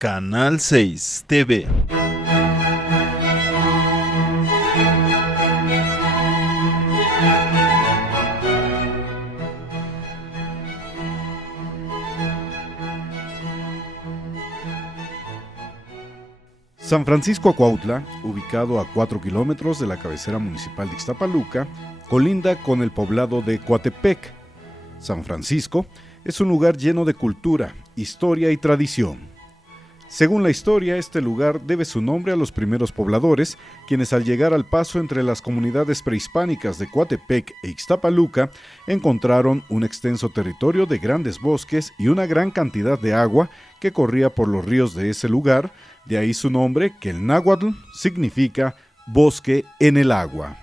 Canal 6 TV. San Francisco Acuautla, ubicado a 4 kilómetros de la cabecera municipal de Ixtapaluca, colinda con el poblado de Coatepec. San Francisco es un lugar lleno de cultura, historia y tradición. Según la historia, este lugar debe su nombre a los primeros pobladores, quienes al llegar al paso entre las comunidades prehispánicas de Coatepec e Ixtapaluca, encontraron un extenso territorio de grandes bosques y una gran cantidad de agua que corría por los ríos de ese lugar, de ahí su nombre, que el náhuatl significa bosque en el agua.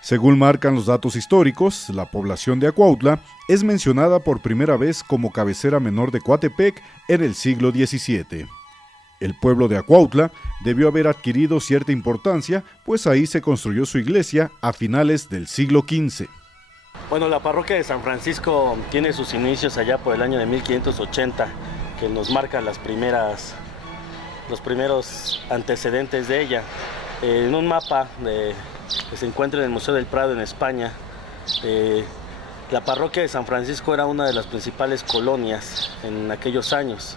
Según marcan los datos históricos, la población de Acuautla es mencionada por primera vez como cabecera menor de Coatepec en el siglo XVII. El pueblo de Acuautla debió haber adquirido cierta importancia, pues ahí se construyó su iglesia a finales del siglo XV. Bueno, la parroquia de San Francisco tiene sus inicios allá por el año de 1580, que nos marca los primeros antecedentes de ella. En un mapa que se encuentra en el Museo del Prado en España, la parroquia de San Francisco era una de las principales colonias en aquellos años,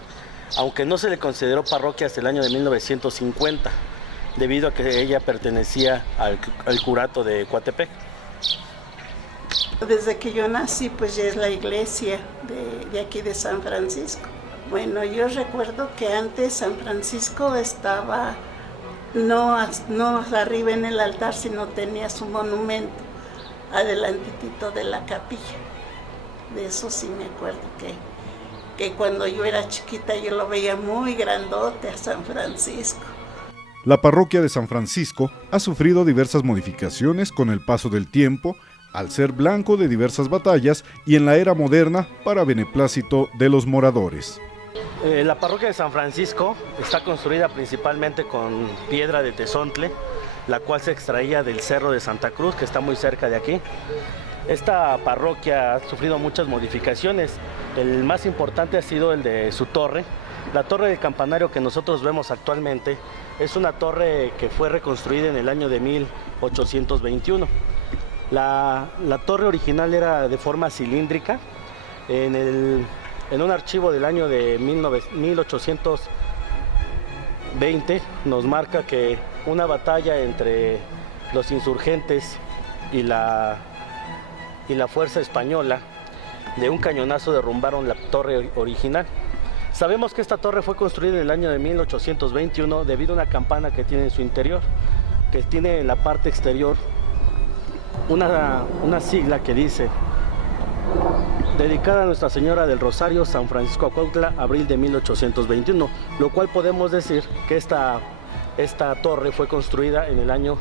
aunque no se le consideró parroquia hasta el año de 1950, debido a que ella pertenecía al curato de Coatepec. Desde que yo nací, pues ya es la iglesia de aquí de San Francisco. Bueno, yo recuerdo que antes San Francisco estaba no arriba en el altar, sino tenía su monumento adelantito de la capilla. De eso sí me acuerdo que cuando yo era chiquita yo lo veía muy grandote a San Francisco. La parroquia de San Francisco ha sufrido diversas modificaciones con el paso del tiempo, al ser blanco de diversas batallas y en la era moderna para beneplácito de los moradores. La parroquia de San Francisco está construida principalmente con piedra de tezontle, la cual se extraía del Cerro de Santa Cruz, que está muy cerca de aquí. Esta parroquia ha sufrido muchas modificaciones. El más importante ha sido el de su torre. La torre del campanario que nosotros vemos actualmente es una torre que fue reconstruida en el año de 1821. La torre original era de forma cilíndrica. En un archivo del año de 1820 nos marca que una batalla entre los insurgentes y la fuerza española, de un cañonazo derrumbaron la torre original. Sabemos que esta torre fue construida en el año de 1821 debido a una campana que tiene en su interior, que tiene en la parte exterior una sigla que dice: dedicada a Nuestra Señora del Rosario, San Francisco Acuautla, abril de 1821, lo cual podemos decir que esta torre fue construida en el año,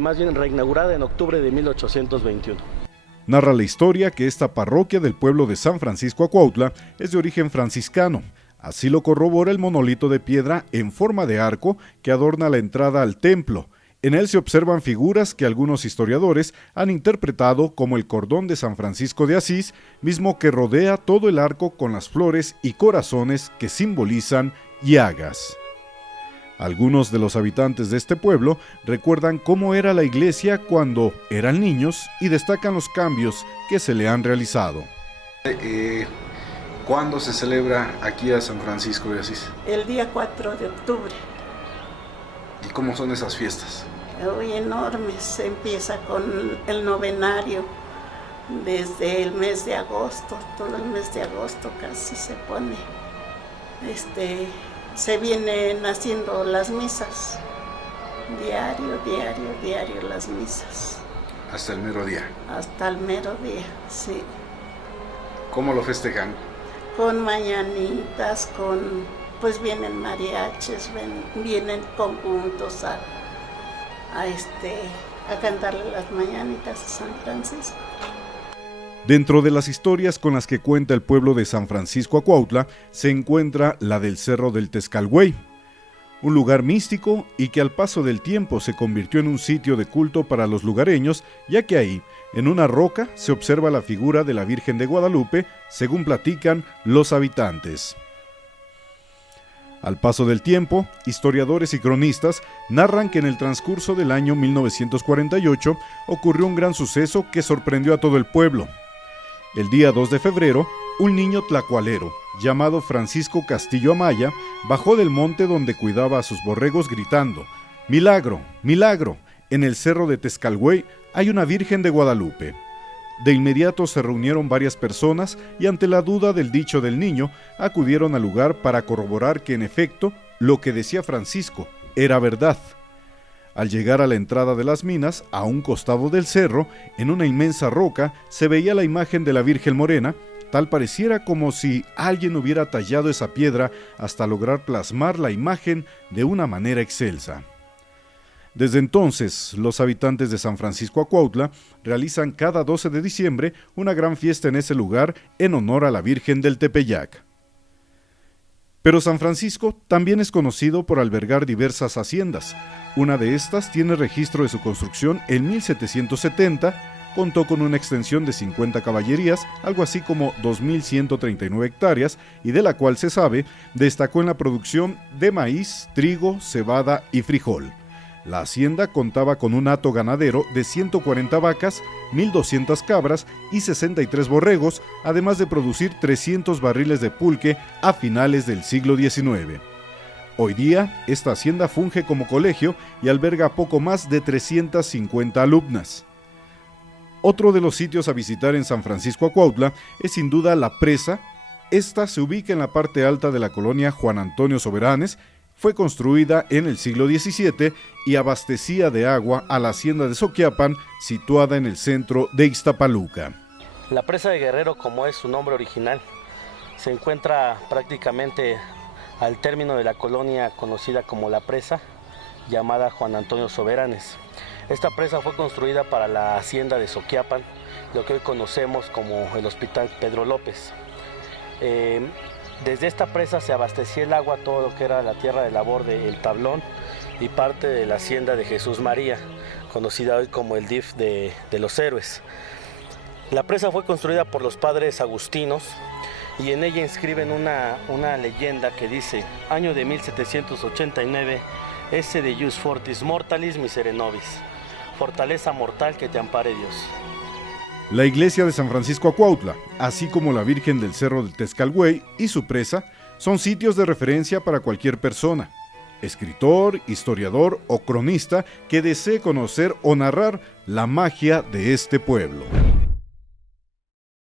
más bien reinaugurada en octubre de 1821. Narra la historia que esta parroquia del pueblo de San Francisco Acuautla es de origen franciscano. Así lo corrobora el monolito de piedra en forma de arco que adorna la entrada al templo. En él se observan figuras que algunos historiadores han interpretado como el cordón de San Francisco de Asís, mismo que rodea todo el arco con las flores y corazones que simbolizan llagas. Algunos de los habitantes de este pueblo recuerdan cómo era la iglesia cuando eran niños y destacan los cambios que se le han realizado. ¿Cuándo se celebra aquí a San Francisco de Asís? El día 4 de octubre. ¿Y cómo son esas fiestas? Muy enormes. Se empieza con el novenario desde el mes de agosto, todo el mes de agosto casi se pone. Se vienen haciendo las misas, diario las misas. Hasta el mero día. Hasta el mero día, sí. ¿Cómo lo festejan? Con mañanitas, pues vienen mariachis, vienen conjuntos a cantarle las mañanitas a San Francisco. Dentro de las historias con las que cuenta el pueblo de San Francisco Acuautla se encuentra la del Cerro del Tezcalgüey, un lugar místico y que al paso del tiempo se convirtió en un sitio de culto para los lugareños, ya que ahí, en una roca, se observa la figura de la Virgen de Guadalupe, según platican los habitantes. Al paso del tiempo, historiadores y cronistas narran que en el transcurso del año 1948 ocurrió un gran suceso que sorprendió a todo el pueblo. El día 2 de febrero, un niño tlacualero, llamado Francisco Castillo Amaya, bajó del monte donde cuidaba a sus borregos gritando: «¡Milagro! ¡Milagro! En el cerro de Tezcalgüey hay una Virgen de Guadalupe». De inmediato se reunieron varias personas y ante la duda del dicho del niño, acudieron al lugar para corroborar que en efecto lo que decía Francisco era verdad. Al llegar a la entrada de las minas, a un costado del cerro, en una inmensa roca, se veía la imagen de la Virgen Morena, tal pareciera como si alguien hubiera tallado esa piedra hasta lograr plasmar la imagen de una manera excelsa. Desde entonces, los habitantes de San Francisco Acuautla realizan cada 12 de diciembre una gran fiesta en ese lugar en honor a la Virgen del Tepeyac. Pero San Francisco también es conocido por albergar diversas haciendas. Una de estas tiene registro de su construcción en 1770, contó con una extensión de 50 caballerías, algo así como 2.139 hectáreas, y de la cual se sabe, destacó en la producción de maíz, trigo, cebada y frijol. La hacienda contaba con un hato ganadero de 140 vacas, 1.200 cabras y 63 borregos, además de producir 300 barriles de pulque a finales del siglo XIX. Hoy día, esta hacienda funge como colegio y alberga poco más de 350 alumnas. Otro de los sitios a visitar en San Francisco Acuautla es sin duda la presa. Esta se ubica en la parte alta de la colonia Juan Antonio Soberanes. Fue construida en el siglo XVII y abastecía de agua a la hacienda de Soquiapan, situada en el centro de Ixtapaluca. La presa de Guerrero, como es su nombre original, se encuentra prácticamente al término de la colonia conocida como La Presa, llamada Juan Antonio Soberanes. Esta presa fue construida para la hacienda de Soquiapan, lo que hoy conocemos como el Hospital Pedro López. Desde esta presa se abastecía el agua a todo lo que era la tierra de labor de El Tablón y parte de la hacienda de Jesús María, conocida hoy como el DIF de los Héroes. La presa fue construida por los padres agustinos y en ella inscriben una leyenda que dice: año de 1789, esse de ius fortis mortalis misere nobis, fortaleza mortal que te ampare Dios. La iglesia de San Francisco Acuautla, así como la Virgen del Cerro de Tezcalgüey y su presa, son sitios de referencia para cualquier persona, escritor, historiador o cronista que desee conocer o narrar la magia de este pueblo.